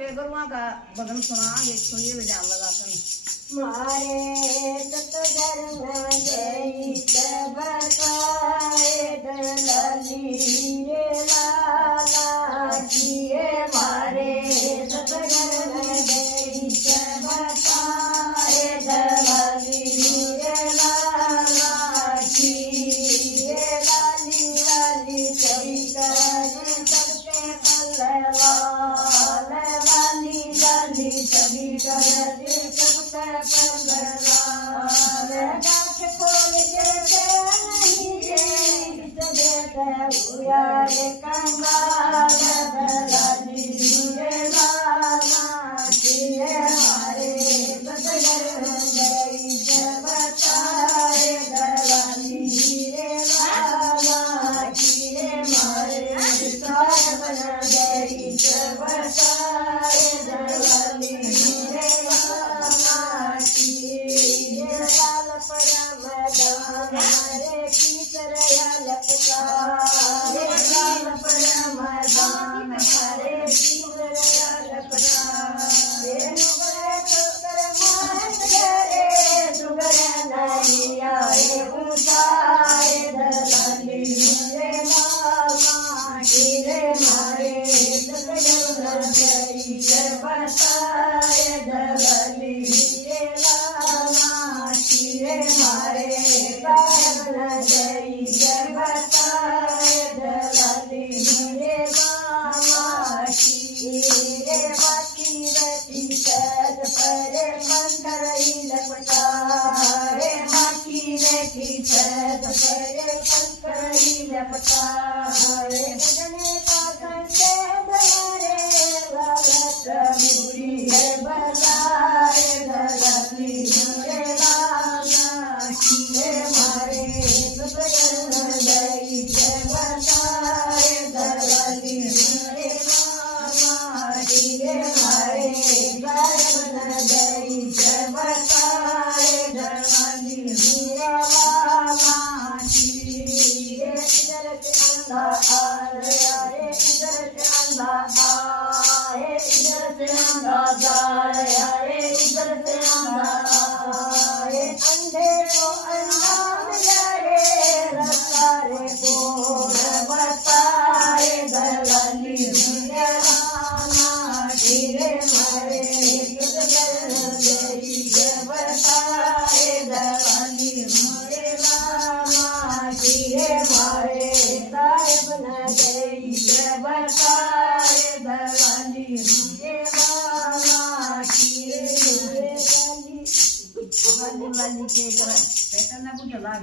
बेगरुआ का भजन सुनाएंगे, सुनिए विजान लगा कर। मारे सतधर्म जय बताए दलाली रे लाला जिए मारे सतधर्म जय बताए दलाली रे लाला जिए लाली लाली कविता सबके पल्लवा लाली लाली कविता उयारे कंगाल दलाली रे लाला जिए मारे बदगर गई बताए दलाली रे लाला जिए मारे सार बन गई बताए दलाली रे लाला जिए लाल परम दान हरे की तरया लपका वाली के पेटर्न ना कुछ लगा